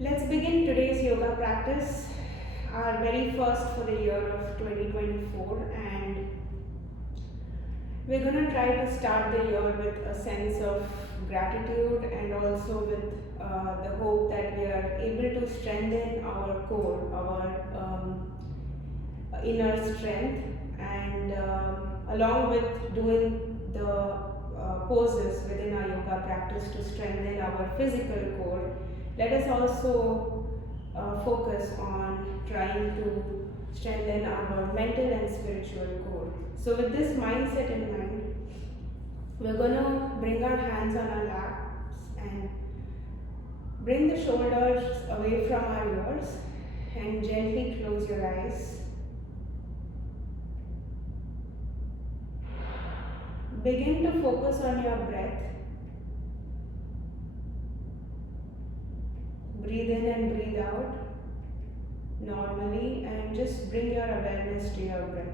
Let's begin today's yoga practice, our very first for the year of 2024, and we're going to try to start the year with a sense of gratitude and also with the hope that we are able to strengthen our core, our inner strength, and along with doing the poses within our yoga practice to strengthen our physical core, let us also focus on trying to strengthen our mental and spiritual core. So, with this mindset in mind, we're going to bring our hands on our laps and bring the shoulders away from our ears and gently close your eyes. Begin to focus on your breath. Breathe in and breathe out normally and just bring your awareness to your breath.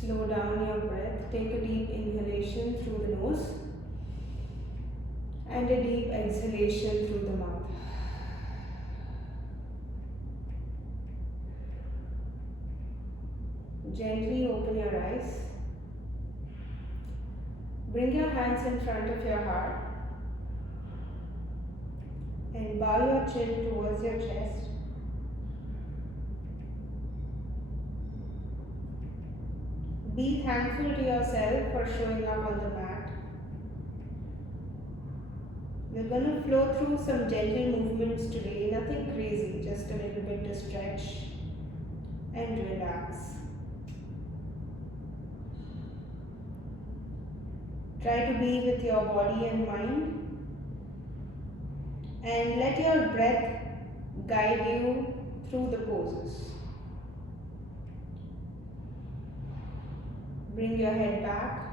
Slow down your breath. Take a deep inhalation through the nose and a deep exhalation through the mouth. Gently open your eyes. Bring your hands in front of your heart and bow your chin towards your chest. Be thankful to yourself for showing up on the mat. We're going to flow through some gentle movements today, nothing crazy, just a little bit to stretch and relax. Try to be with your body and mind and let your breath guide you through the poses. Bring your head back,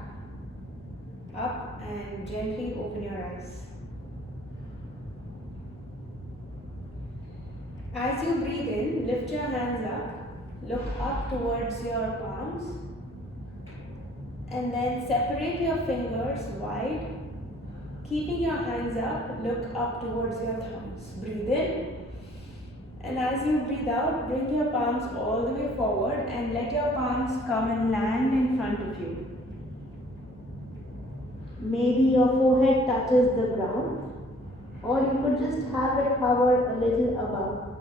up, and gently open your eyes. As you breathe in, lift your hands up, look up towards your palms, and then separate your fingers wide. Keeping your hands up, look up towards your thumbs. Breathe in. And as you breathe out, bring your palms all the way forward and let your palms come and land in front of you. Maybe your forehead touches the ground, or you could just have it hover a little above.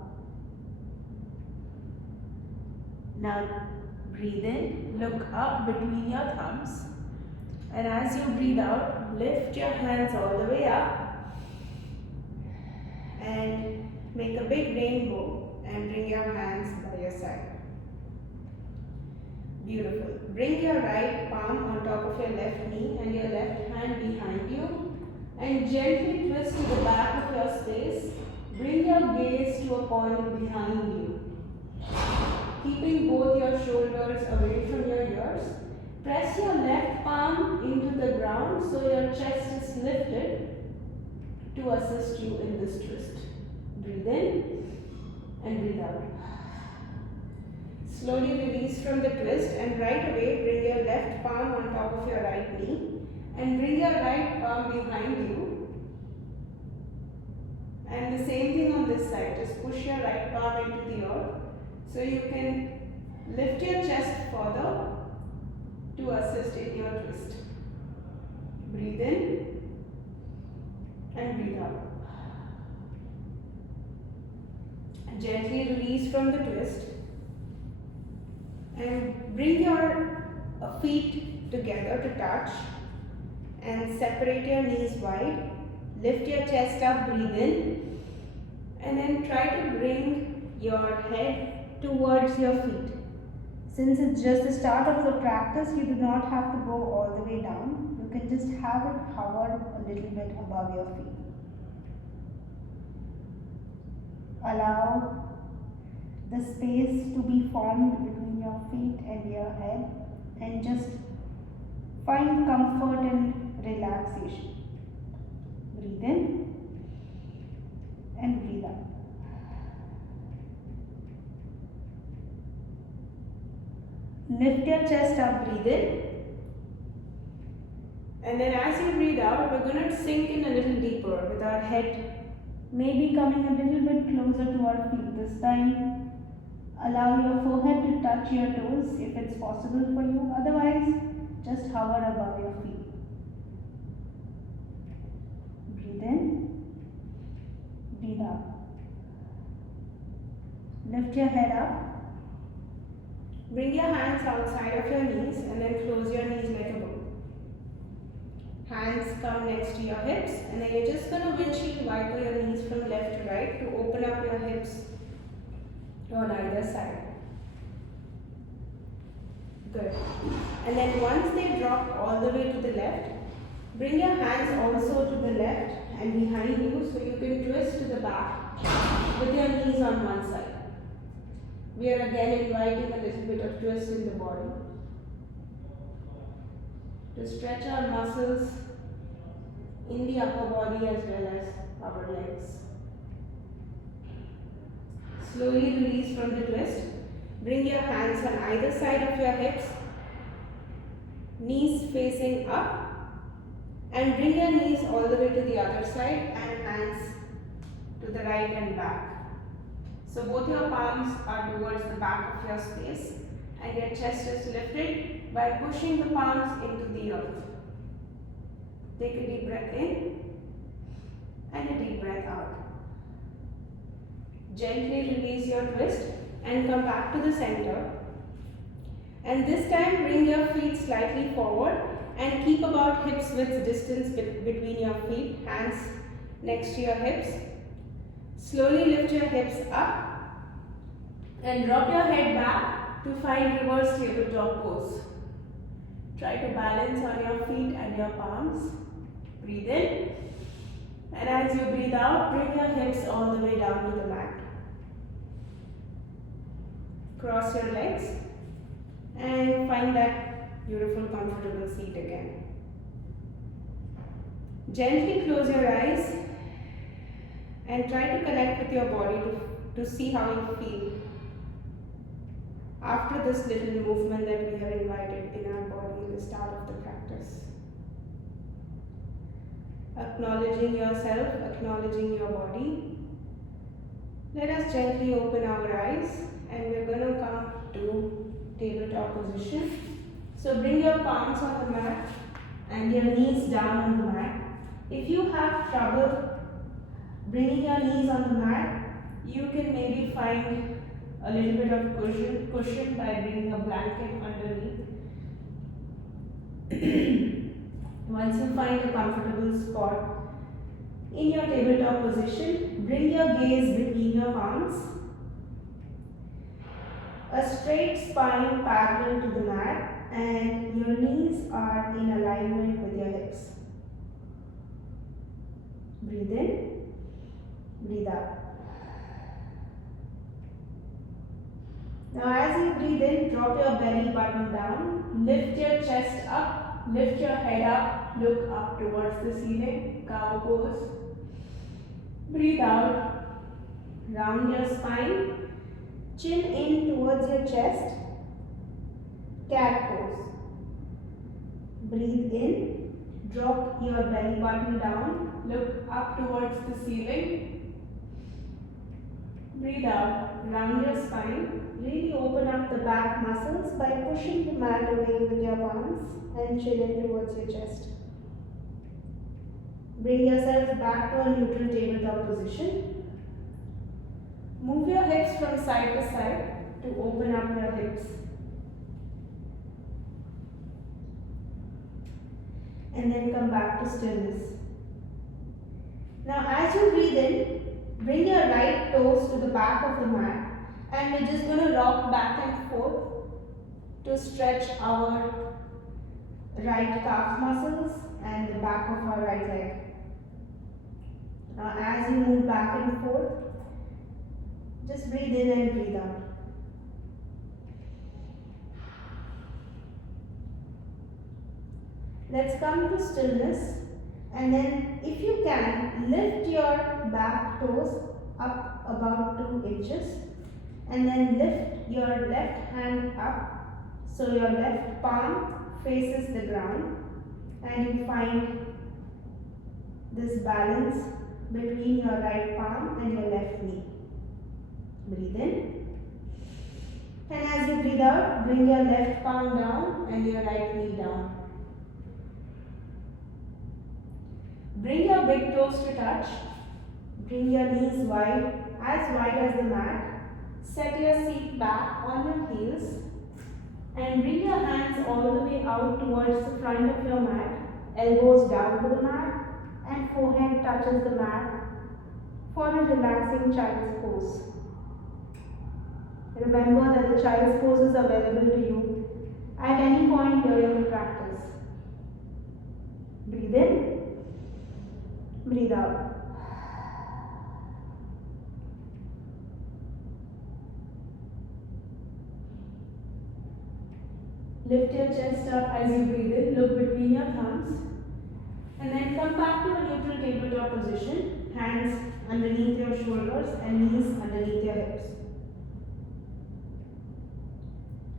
Now breathe in, look up between your thumbs, and as you breathe out, lift your hands all the way up and make a big rainbow and bring your hands by your side. Beautiful. Bring your right palm on top of your left knee and your left hand behind you and gently twist to the back of your space. Bring your gaze to a point behind you. Keeping both your shoulders away from your ears, press your left palm into the ground so your chest is lifted to assist you in this twist. Breathe in and breathe out. Slowly release from the twist and right away bring your left palm on top of your right knee and bring your right palm behind you. And the same thing on this side, just push your right palm into the earth so you can lift your chest further to assist in your twist. Breathe in and breathe out. Gently release from the twist and bring your feet together to touch and separate your knees wide. Lift your chest up, breathe in, and then try to bring your head towards your feet. Since it's just the start of the practice, you do not have to go all the way down. You can just have it hover a little bit above your feet. Allow the space to be formed between your feet and your head and just find comfort and relaxation. Breathe in and breathe out. Lift your chest up, breathe in And then as you breathe out, we're going to sink in a little deeper with our head maybe coming a little bit closer to our feet. This time, allow your forehead to touch your toes if it's possible for you. Otherwise, just hover above your feet. Breathe in, breathe out. Lift your head up. Bring your hands outside of your knees and then close your knees like a bow. Hands come next to your hips and then you're just going to windshield wiper your knees from left to right to open up your hips on either side. Good. And then once they drop all the way to the left, bring your hands also to the left and behind you so you can twist to the back with your knees on one side. We are again inviting a little bit of twist in the body to stretch our muscles in the upper body as well as our legs. Slowly release from the twist. Bring your hands on either side of your hips, knees facing up, and bring your knees all the way to the other side and hands to the right and back. So both your palms are towards the back of your space and your chest is lifted by pushing the palms into the earth. Take a deep breath in and a deep breath out. Gently release your twist and come back to the center. And this time bring your feet slightly forward and keep about hips width distance between your feet, hands next to your hips. Slowly lift your hips up and drop your head back to find reverse tabletop pose. Try to balance on your feet and your palms. Breathe in, and as you breathe out, bring your hips all the way down to the mat. Cross your legs and find that beautiful comfortable seat again. Gently close your eyes and try to connect with your body to see how you feel after this little movement that we have invited in our body in the start of the practice. Acknowledging yourself, acknowledging your body. Let us gently open our eyes and we're going to come to tabletop position. So bring your palms on the mat and your knees down on the mat. If you have trouble bringing your knees on the mat, you can maybe find a little bit of cushion by bringing a blanket underneath. Once you find a comfortable spot in your tabletop position, bring your gaze between your palms. A straight spine parallel to the mat and your knees are in alignment with your hips. Breathe in, breathe out. Now as you breathe in, drop your belly button down, lift your chest up, lift your head up, look up towards the ceiling, cow pose. Breathe out, round your spine, chin in towards your chest, cat pose. Breathe in, drop your belly button down, look up towards the ceiling. Breathe out, round your spine. Really open up the back muscles by pushing the mat away with your palms and chin in towards your chest. Bring yourself back to a neutral tabletop position. Move your hips from side to side to open up your hips. And then come back to stillness. Now as you breathe in, bring your right toes to the back of the mat and we're just going to rock back and forth to stretch our right calf muscles and the back of our right leg. Now as you move back and forth, just breathe in and breathe out. Let's come to stillness, and then if you can, lift your back toes up about 2 inches and then lift your left hand up so your left palm faces the ground. and you find this balance between your right palm and your left knee. Breathe in. And as you breathe out, bring your left palm down and your right knee down. Bring your big toes to touch. Bring your knees wide as the mat. Set your seat back on your heels and bring your hands all the way out towards the front of your mat. Elbows down to the mat and forehead touches the mat for a relaxing child's pose. Remember that the child's pose is available to you at any point during the practice. Breathe in, breathe out. Lift your chest up as you breathe in, look between your thumbs, and then come back to a neutral tabletop position, hands underneath your shoulders and knees underneath your hips.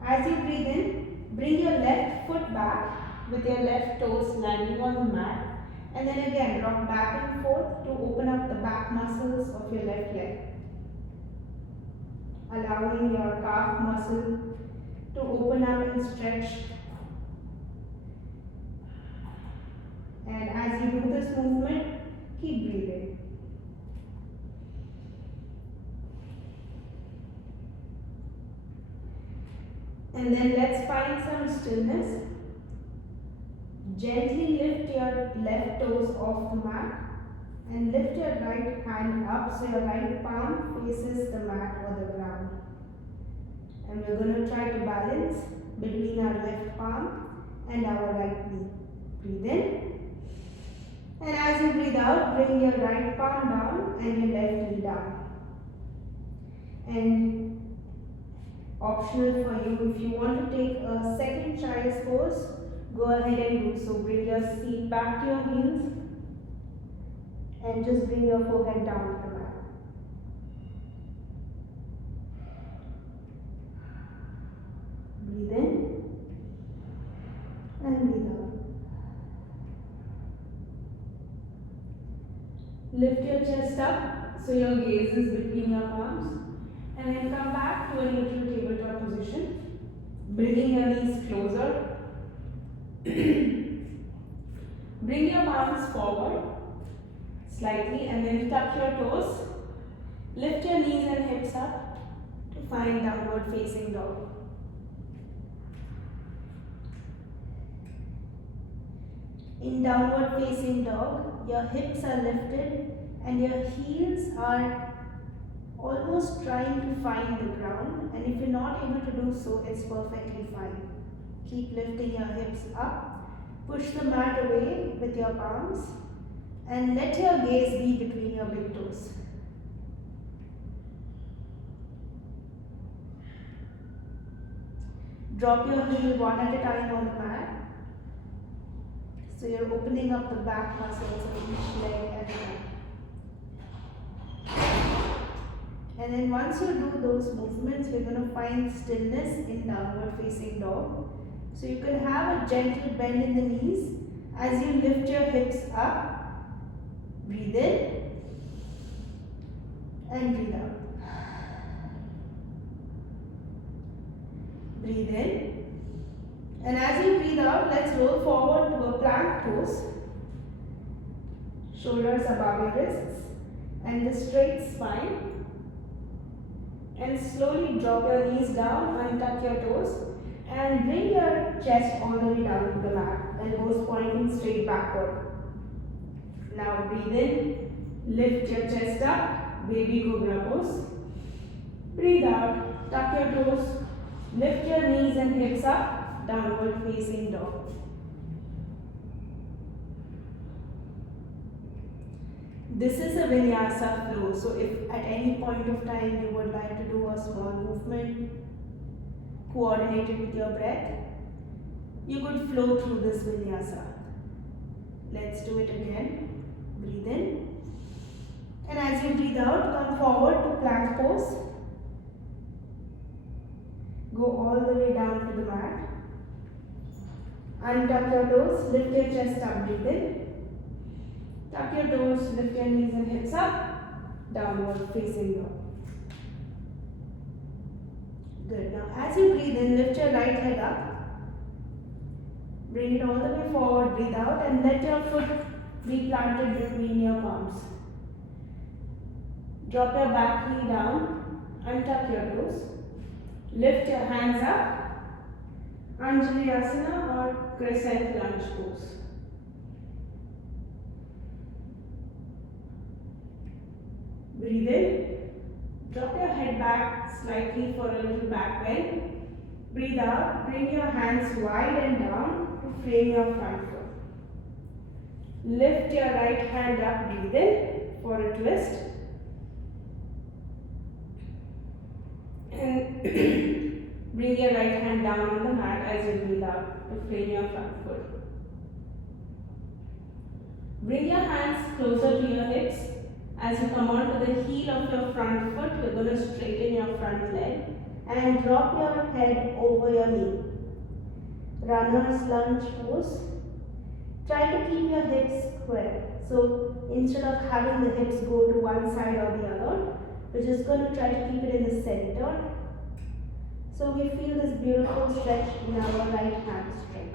As you breathe in, bring your left foot back with your left toes landing on the mat, and then again rock back and forth to open up the back muscles of your left leg, allowing your calf muscle to open up and stretch. And as you do this movement, keep breathing. And then let's find some stillness. Gently lift your left toes off the mat and lift your right hand up so your right palm faces the mat or the ground. And we're going to try to balance between our left palm and our right knee. Breathe in. And as you breathe out, bring your right palm down and your left knee down. And optional for you, if you want to take a second child's pose, go ahead and do so. Bring your seat back to your heels and just bring your forehead down to the mat. Breathe in and breathe out. Lift your chest up so your gaze is between your palms, and then come back to a neutral tabletop position, bringing your knees closer. Bring your palms forward slightly and then tuck your toes. Lift your knees and hips up to find downward facing dog. In downward facing dog, your hips are lifted and your heels are almost trying to find the ground, and if you're not able to do so, it's perfectly fine. Keep lifting your hips up, push the mat away with your palms, and let your gaze be between your big toes. Drop your heel one at a time on the mat. So you're opening up the back muscles of each leg at a time. And then once you do those movements, we're going to find stillness in downward facing dog. So you can have a gentle bend in the knees as you lift your hips up. Breathe in and breathe out. Breathe in. And as you breathe out, let's roll forward to a plank pose. Shoulders above your wrists and the straight spine. And slowly drop your knees down, untuck your toes, and bring your chest all the way down to the mat, elbows pointing straight backward. Now breathe in, lift your chest up, baby cobra pose. Breathe out, tuck your toes, lift your knees and hips up, downward facing dog. This is a vinyasa flow, so if at any point of time you would like to do a small movement coordinated with your breath, you could flow through this vinyasa. Let's do it again. Breathe in. And as you breathe out, come forward to plank pose. Go all the way down to the mat. Untuck your toes, lift your chest up, breathe in. Tuck your toes, lift your knees and hips up, downward facing dog. Good. Now as you breathe in, lift your right leg up. Bring it all the way forward, breathe out and let your foot be planted between your palms. Drop your back knee down, untuck your toes. Lift your hands up, Anjali Asana or crescent lunge pose. Breathe in, drop your head back slightly for a little back bend. Breathe out, bring your hands wide and down to frame your front foot. Lift your right hand up, breathe in for a twist. And bring your right hand down on the mat as you breathe out to frame your front foot. Bring your hands closer to your hips. As you come onto the heel of your front foot, you're going to straighten your front leg and drop your head over your knee. Runner's lunge pose. Try to keep your hips square. So instead of having the hips go to one side or the other, we're just going to try to keep it in the center. So we feel this beautiful stretch in our right hamstring.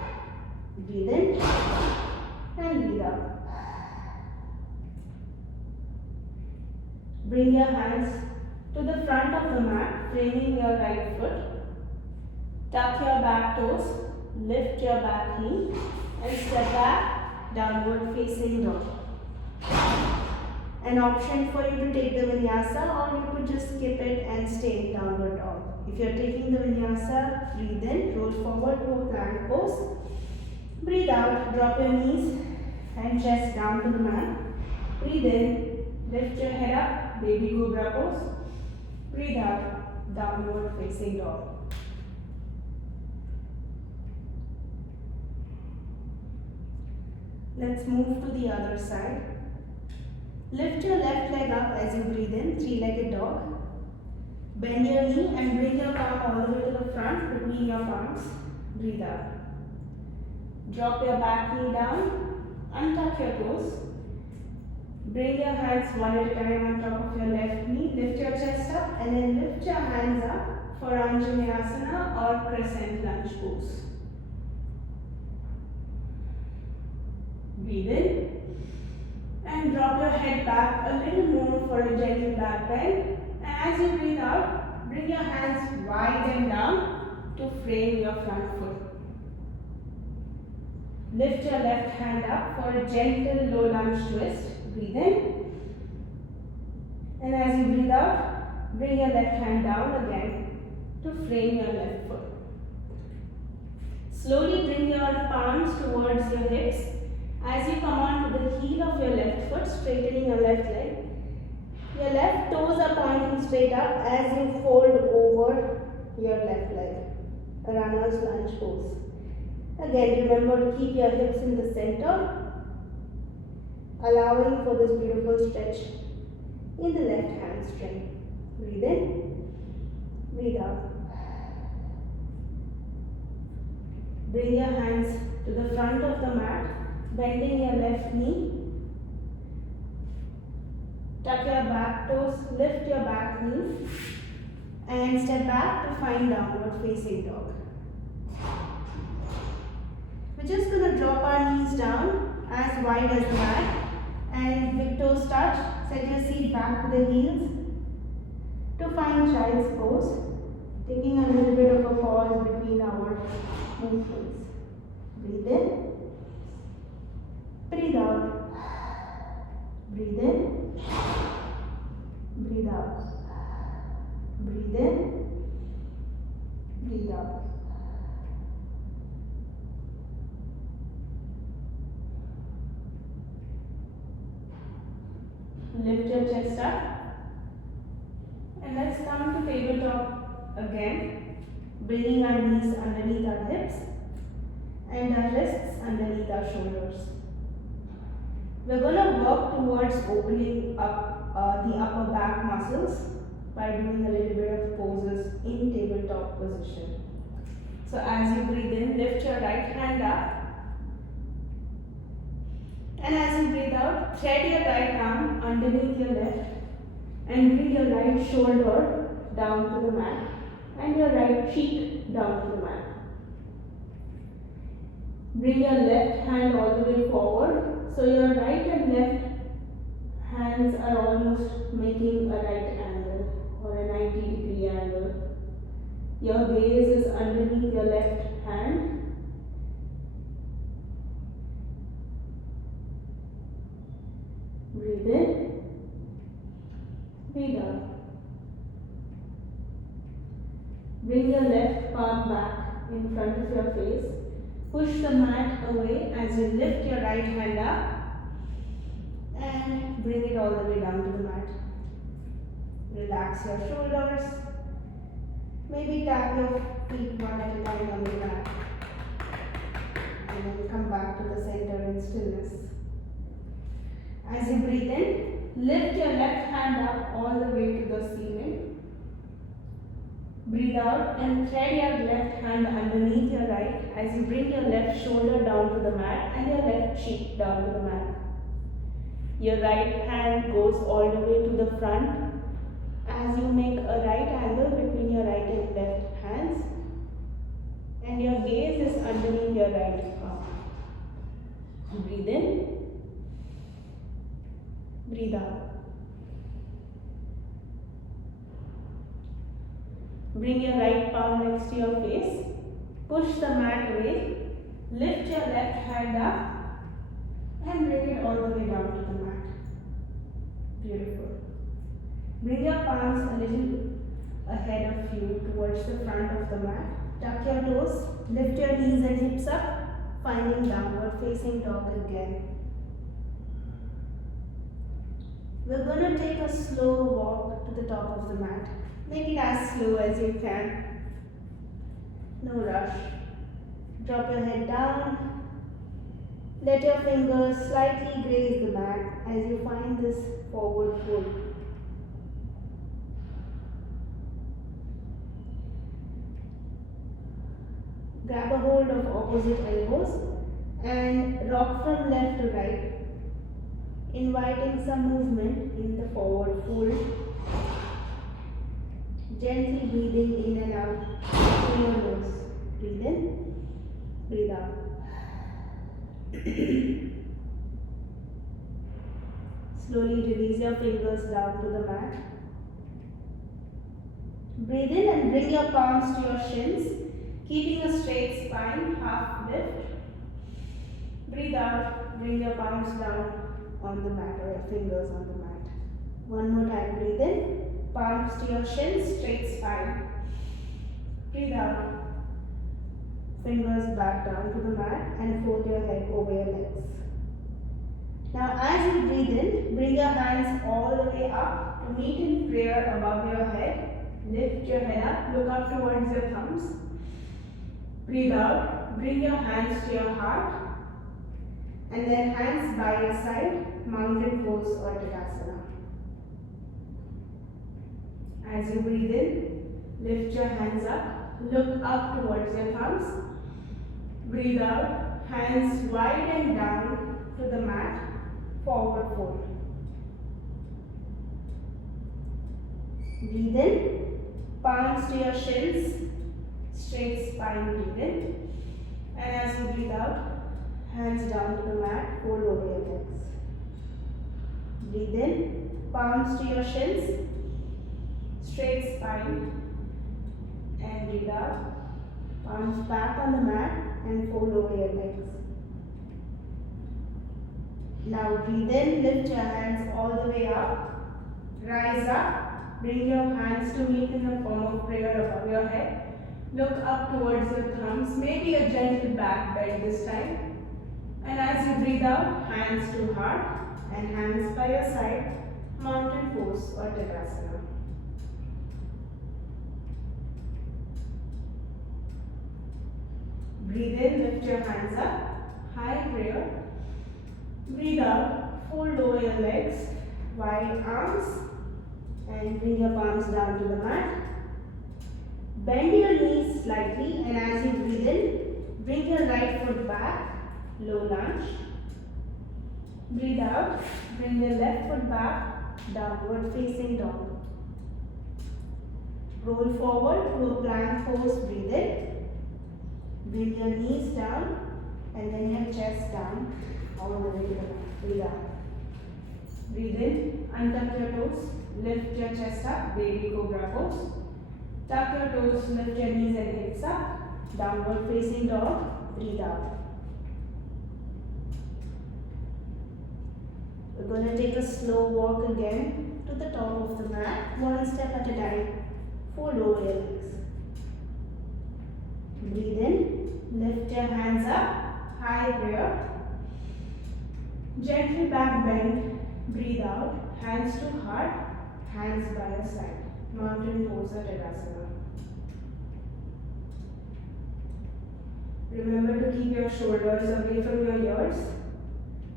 Breathe in and breathe out. Bring your hands to the front of the mat, framing your right foot. Tuck your back toes, lift your back knee and step back, downward facing dog. An option for you to take the vinyasa, or you could just skip it and stay in downward dog. If you are taking the vinyasa, breathe in, roll forward to a plank pose. Breathe out, drop your knees and chest down to the mat. Breathe in, lift your head up, baby cobra pose. Breathe out, downward facing dog. Let's move to the other side. Lift your left leg up as you breathe in, three-legged dog. Bend your knee and bring your palm all the way to the front between your palms. Breathe out. Drop your back knee down, untuck your toes. Bring your hands one at a time on top of your left knee. Lift your chest up and then lift your hands up for Anjaneyasana or crescent lunge pose. Breathe in and drop your head back a little more for a gentle back bend. And as you breathe out, bring your hands wide and down to frame your front foot. Lift your left hand up for a gentle low lunge twist. Breathe in. And as you breathe out, bring your left hand down again to frame your left foot. Slowly bring your palms towards your hips. As you come on to the heel of your left foot, straightening your left leg. Your left toes are pointing straight up as you fold over your left leg. A runner's lunge pose. Again, remember to keep your hips in the center, allowing for this beautiful stretch in the left hamstring. Breathe in, breathe out. Bring your hands to the front of the mat, bending your left knee. Tuck your back toes, lift your back knee and step back to find downward facing dog. We're just going to drop our knees down as wide as the mat and big toes touch. Set your seat back to the heels to find child's pose, taking a little bit of a pause between our movements. Breathe in, breathe out, breathe in, breathe out, breathe in, breathe out. Lift your chest up and let's come to tabletop again, bringing our knees underneath our hips and our wrists underneath our shoulders. We're going to work towards opening up the upper back muscles by doing a little bit of poses in tabletop position. So as you breathe in, lift your right hand up. And as you breathe out, thread your right arm underneath your left and bring your right shoulder down to the mat and your right cheek down to the mat. Bring your left hand all the way forward. So your right and left hands are almost making a right angle or a 90-degree angle. Your gaze is underneath your left hand. Breathe in, breathe out. Bring your left palm back in front of your face. Push the mat away as you lift your right hand up and bring it all the way down to the mat. Relax your shoulders. Maybe tap your feet one at a time on the mat. And then come back to the center in stillness. As you breathe in, lift your left hand up all the way to the ceiling. Breathe out and thread your left hand underneath your right as you bring your left shoulder down to the mat and your left cheek down to the mat. Your right hand goes all the way to the front as you make a right angle between your right and left hands, and your gaze is underneath your right arm. Breathe in, breathe out. Bring your right palm next to your face. Push the mat away. Lift your left hand up and bring it all the way down to the mat. Beautiful. Bring your palms a little ahead of you towards the front of the mat. Tuck your toes. Lift your knees and hips up, finding downward facing dog again. We're going to take a slow walk to the top of the mat. Make it as slow as you can. No rush. Drop your head down. Let your fingers slightly graze the mat as you find this forward fold. Grab a hold of opposite elbows and rock from left to right, inviting some movement in the forward fold. Gently breathing in and out through your nose. Breathe in, breathe out. Slowly release your fingers down to the mat. Breathe in and bring your palms to your shins, keeping a straight spine, half lift. Breathe out, bring your palms down on the mat or your fingers on the mat. One more time, breathe in. Palms to your shins, straight spine. Breathe out. Fingers back down to the mat and fold your head over your legs. Now as you breathe in, bring your hands all the way up to meet in prayer above your head. Lift your head up, look up towards your thumbs. Breathe out, bring your hands to your heart. And then hands by your side, mountain pose or Tadasana. As you breathe in, lift your hands up, look up towards your thumbs. Breathe out, hands wide and down to the mat, forward fold. Breathe in, palms to your shins, straight spine, breathe in. And as you breathe out, hands down to the mat, fold over your legs. Breathe in, palms to your shins, straight spine, and breathe out. Palms back on the mat and fold over your legs. Now breathe in, lift your hands all the way up. Rise up, bring your hands to meet in the form of prayer above your head. Look up towards your thumbs, maybe a gentle back bend this time. And as you breathe out, hands to heart and hands by your side, mountain pose or Tadasana. Breathe in, lift your hands up, high prayer. Breathe out, fold over your legs, wide arms, and bring your palms down to the mat. Bend your knees slightly, and as you breathe in, bring your right foot back, low lunge. Breathe out, bring your left foot back, downward facing dog. Roll forward to a plank pose, breathe in. Bring your knees down and then your chest down all the way down. Breathe out. Breathe in, untuck your toes, lift your chest up, baby cobra pose. Tuck your toes, lift your knees and hips up, downward facing dog, breathe out. We're going to take a slow walk again to the top of the mat, one step at a time. Fold over your legs. Breathe in, lift your hands up, high prayer. Gentle back bend, breathe out, hands to heart, hands by your side. Mountain pose or Tadasana. Remember to keep your shoulders away from your ears.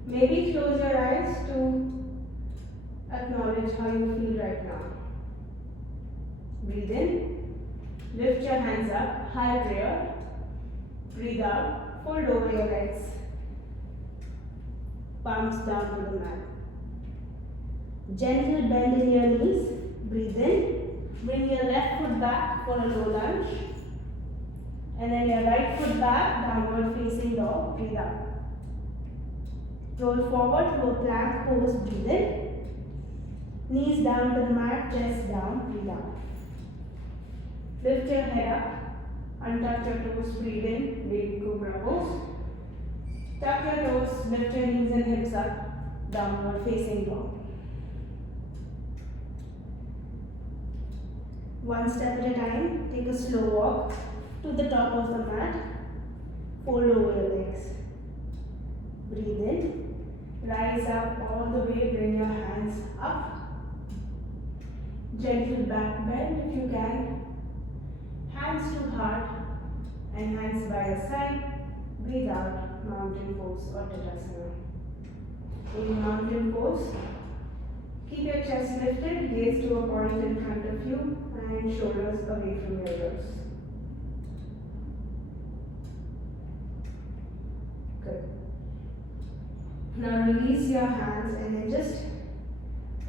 Maybe close your eyes to acknowledge how you feel right now. Breathe in, lift your hands up, high prayer. Breathe out, fold over your legs. Palms down to the mat. Gentle bend in your knees. Breathe in, bring your left foot back for a low lunge. And then your right foot back, downward facing dog. Breathe out. Roll forward to a plank pose, breathe in. Knees down to the mat, chest down, breathe out. Lift your head up, untuck your toes, breathe in, baby cobra pose. Tuck your toes, lift your knees and hips up, downward facing dog. One step at a time, take a slow walk to the top of the mat, fold over your legs. Breathe in, rise up all the way, bring your hands up. Gentle back bend if you can. Hands to heart and hands by your side. Breathe out, mountain pose or Tadasana. In mountain pose, keep your chest lifted, gaze to a point in front of you and shoulders away from your ears. Good. Now release your hands and then just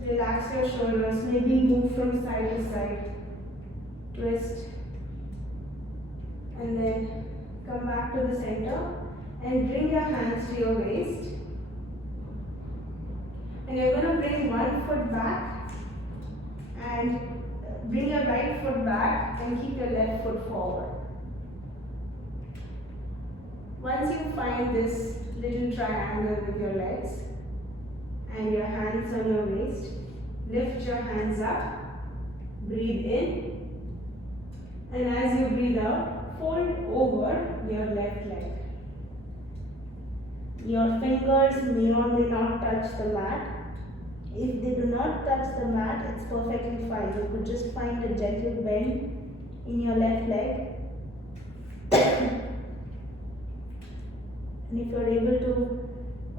relax your shoulders, maybe move from side to side, twist, and then come back to the center and bring your hands to your waist. And you're going to bring one foot back and bring your right foot back and keep your left foot forward. Once you find this little triangle with your legs and your hands on your waist, lift your hands up, breathe in, and as you breathe out, fold over your left leg. Your fingers may or may not touch the mat. If they do not touch the mat, it's perfectly fine. You could just find a gentle bend in your left leg. And if you're able to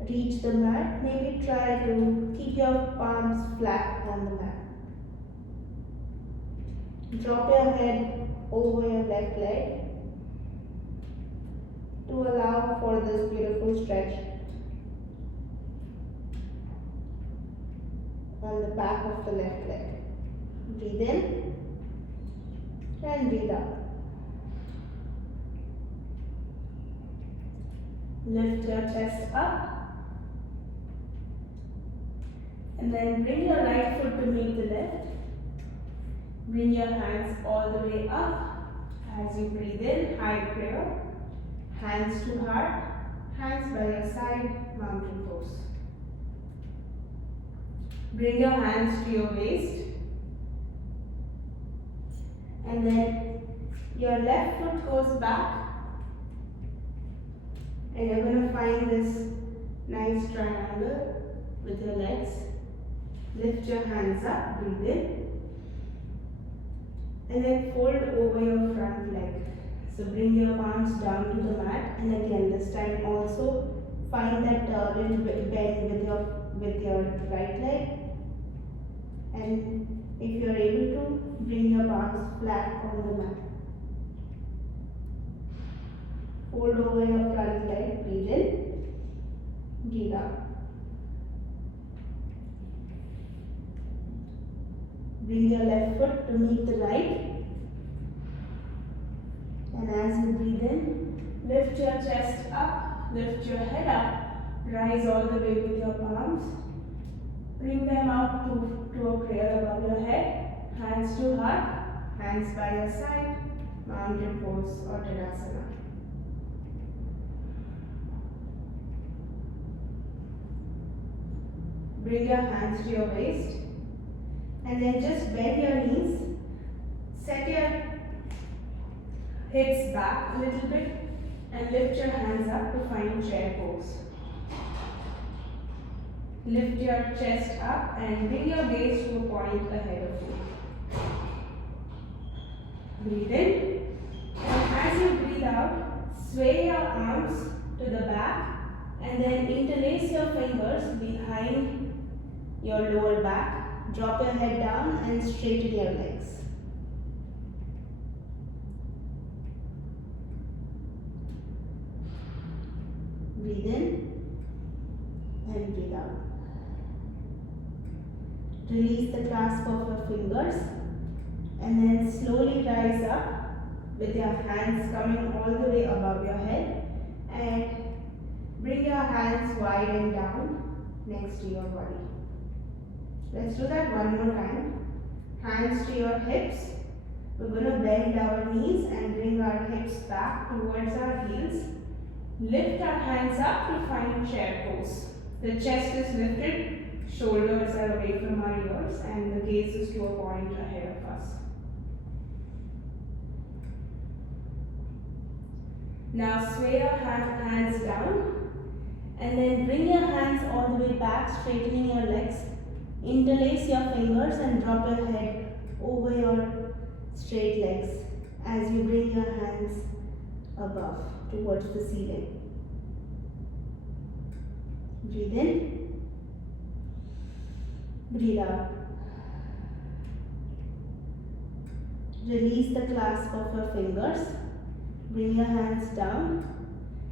reach the mat, maybe try to keep your palms flat on the mat. Drop your head over your left leg to allow for this beautiful stretch on the back of the left leg. Breathe in and breathe out. Lift your chest up and then bring your right foot to meet the left. Bring your hands all the way up as you breathe in, high prayer. Hands to heart, hands by your side, mountain pose. Bring your hands to your waist. And then your left foot goes back. And you're going to find this nice triangle with your legs. Lift your hands up, breathe in. And then fold over your front leg. So bring your palms down to the mat, and again this time also find that little bit bend with your right leg, and if you are able to, bring your palms flat on the mat. Fold over your front leg. Breathe in. Breathe out. Bring your left foot to meet the right. And as you breathe in, lift your chest up, lift your head up, rise all the way with your palms. Bring them up to a prayer above your head, hands to heart, hands by your side, mountain pose or Tadasana. Bring your hands to your waist and then just bend your knees, set your hips back a little bit and lift your hands up to find chair pose. Lift your chest up and bring your gaze to a point ahead of you. Breathe in, and as you breathe out, sway your arms to the back and then interlace your fingers behind your lower back. Drop your head down and straighten your legs. Breathe in and breathe out. Release the clasp of your fingers and then slowly rise up with your hands coming all the way above your head and bring your hands wide and down next to your body. Let's do that one more time. Hands to your hips. We're going to bend our knees and bring our hips back towards our heels. Lift our hands up to find chair pose. The chest is lifted. Shoulders are away from our ears and the gaze is to a point ahead of us. Now sway your hands down and then bring your hands all the way back, straightening your legs. Interlace your fingers and drop your head over your straight legs as you bring your hands above towards the ceiling. Breathe in. Breathe out. Release the clasp of your fingers. Bring your hands down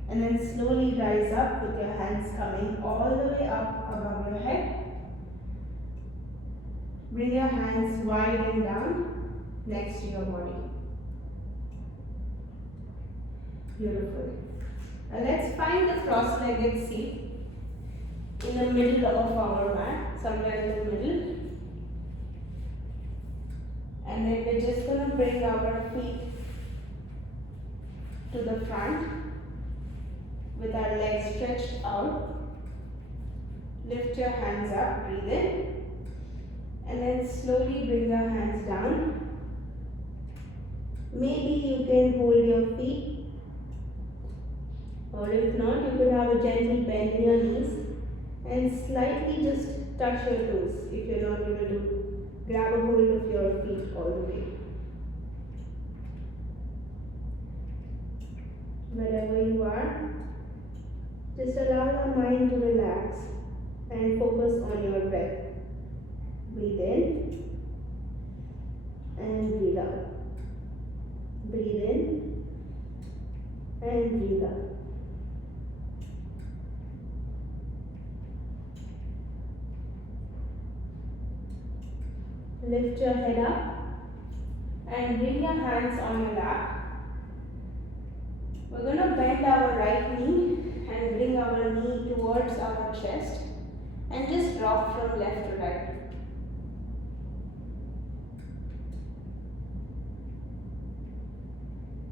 and then slowly rise up with your hands coming all the way up above your head. Bring your hands wide and down next to your body. Beautiful. Now let's find the cross-legged seat in the middle of our mat, somewhere in the middle. And then we're just going to bring our feet to the front with our legs stretched out. Lift your hands up, breathe in. And then slowly bring your hands down. Maybe you can hold your feet, or if not, you could have a gentle bend in your knees and slightly just touch your toes if you're not able to grab a hold of your feet all the way. Wherever you are, just allow your mind to relax and focus on your breath. Breathe in and breathe out. Breathe in and breathe out. Lift your head up and bring your hands on your lap. We're going to bend our right knee and bring our knee towards our chest and just drop from left to right.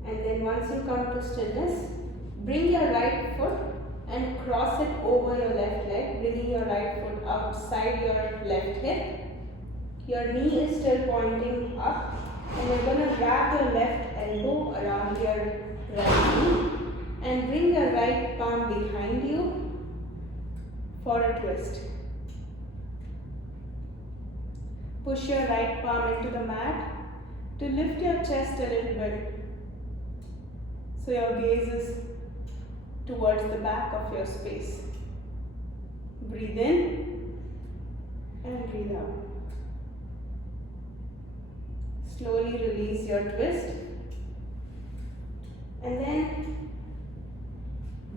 And then once you come to stillness, bring your right foot and cross it over your left leg, bringing your right foot outside your left hip. Your knee is still pointing up, and you're going to wrap your left elbow around your right knee and bring your right palm behind you for a twist. Push your right palm into the mat to lift your chest a little bit so your gaze is towards the back of your space. Breathe in and breathe out. Slowly release your twist and then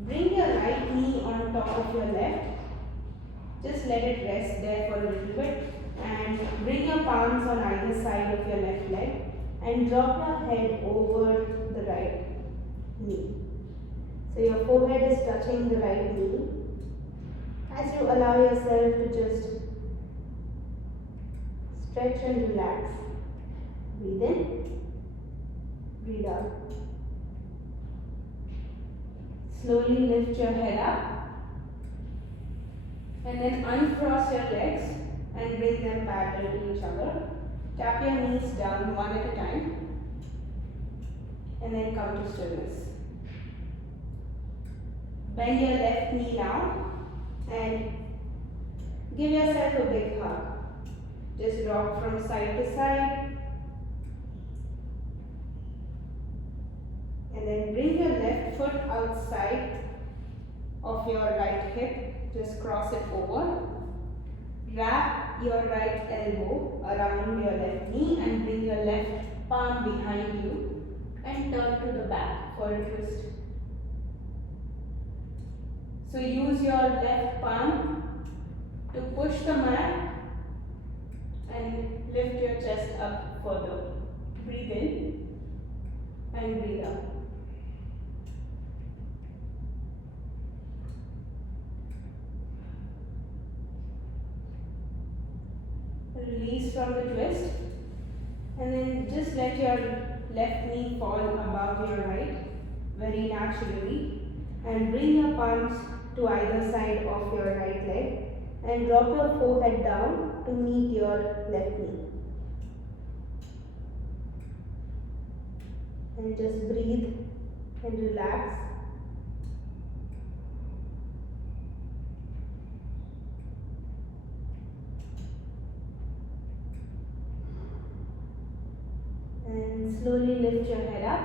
Bring your right knee on top of your left. Just let it rest there for a little bit. And bring your palms on either side of your left leg. And drop your head over the right knee. So your forehead is touching the right knee. As you allow yourself to just stretch and relax. Breathe in, breathe out. Slowly lift your head up and then uncross your legs and bring them parallel to each other. Tap your knees down one at a time and then come to stillness. Bend your left knee now and give yourself a big hug. Just rock from side to side. And then bring your left foot outside of your right hip. Just cross it over. Wrap your right elbow around your left knee and bring your left palm behind you and turn to the back for a twist. So use your left palm to push the mat and lift your chest up further. Breathe in and breathe out. Release from the twist and then just let your left knee fall above your right very naturally and bring your palms to either side of your right leg and drop your forehead down to meet your left knee. And just breathe and relax. And slowly lift your head up,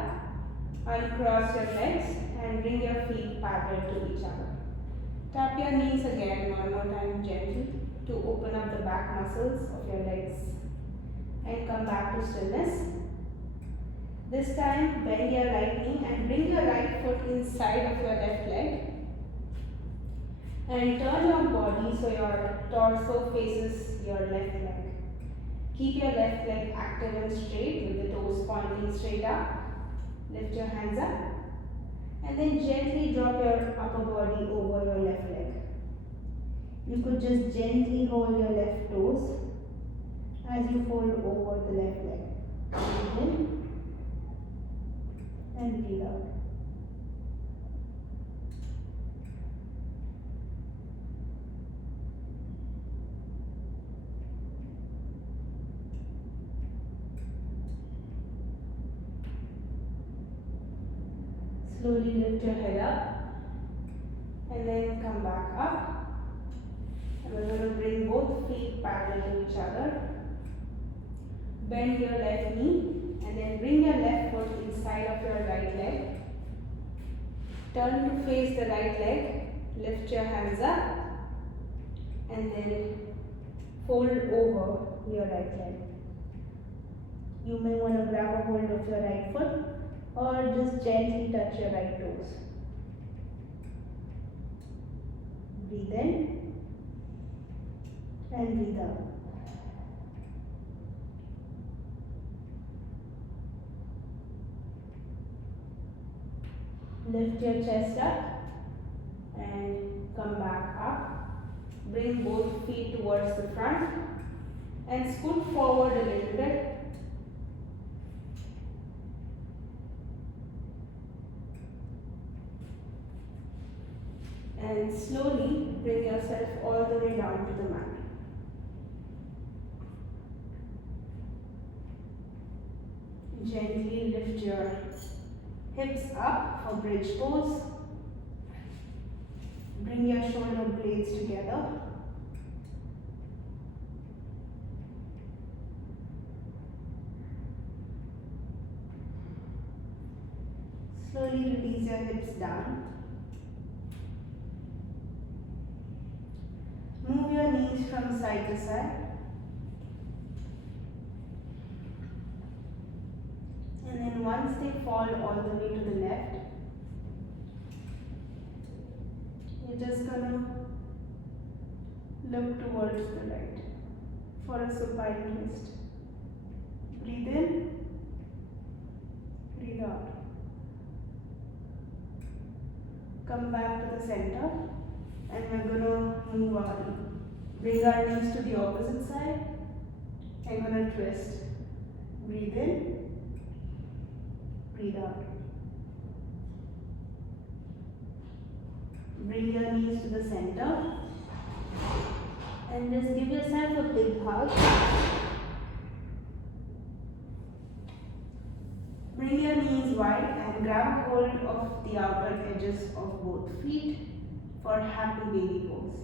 uncross your legs and bring your feet parallel to each other. Tap your knees again one more time gently to open up the back muscles of your legs and come back to stillness. This time bend your right knee and bring your right foot inside of your left leg and turn your body so your torso faces your left leg. Keep your left leg active and straight with the toes pointing straight up. Lift your hands up and then gently drop your upper body over your left leg. You could just gently hold your left toes as you fold over the left leg. Breathe in and breathe out. Slowly lift your head up and then come back up. And we're going to bring both feet parallel to each other. Bend your left knee and then bring your left foot inside of your right leg. Turn to face the right leg. Lift your hands up and then fold over your right leg. You may want to grab a hold of your right foot or just gently touch your right toes. Breathe in and breathe out. Lift your chest up and come back up. Bring both feet towards the front and scoot forward a little bit. And slowly bring yourself all the way down to the mat. Gently lift your hips up for bridge pose. Bring your shoulder blades together. Slowly release your hips down. Move your knees from side to side. And then once they fall all the way to the left, You're just gonna look towards the right for a supine twist. Breathe in, breathe out. Come back to the center and we're gonna move on. Bring our knees to the opposite side and gonna twist. Breathe in, breathe out. Bring your knees to the center and just give yourself a big hug. Bring your knees wide and grab hold of the outer edges of both feet for happy baby pose.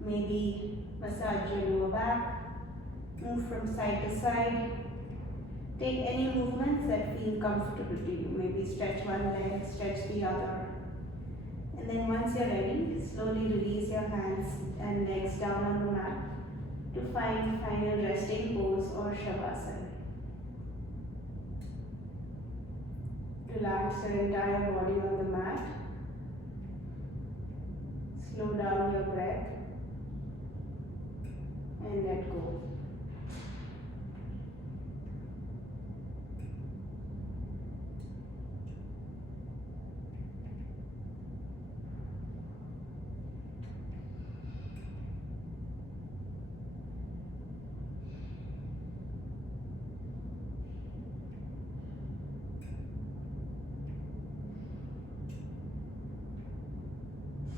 Maybe massage your lower back, move from side to side. Take any movements that feel comfortable to you. Maybe stretch one leg, stretch the other. And then once you're ready, slowly release your hands and legs down on the mat to find final resting pose or shavasana. Relax your entire body on the mat. Slow down your breath and let go.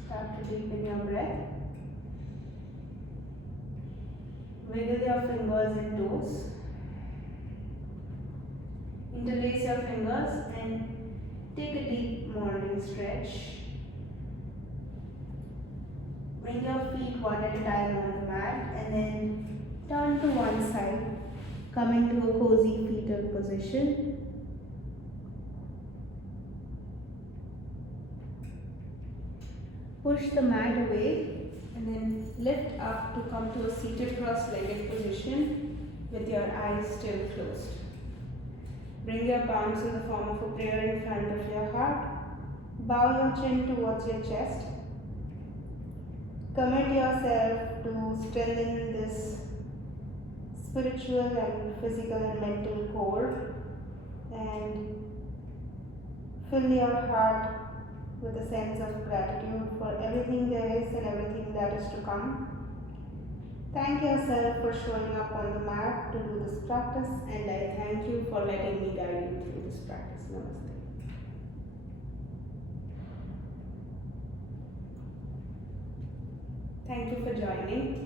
Start to deepen your breath. Wiggle your fingers and toes. Interlace your fingers and take a deep morning stretch. Bring your feet one at a time on the mat and then turn to one side, coming to a cozy fetal position. Push the mat away and then lift up to come to a seated cross-legged position with your eyes still closed. Bring your palms in the form of a prayer in front of your heart. Bow your chin towards your chest. Commit yourself to strengthen this spiritual and physical and mental core and fill your heart with a sense of gratitude for everything there is and everything that is to come. Thank yourself for showing up on the mat to do this practice, and I thank you for letting me guide you through this practice. Namaste. Thank you for joining.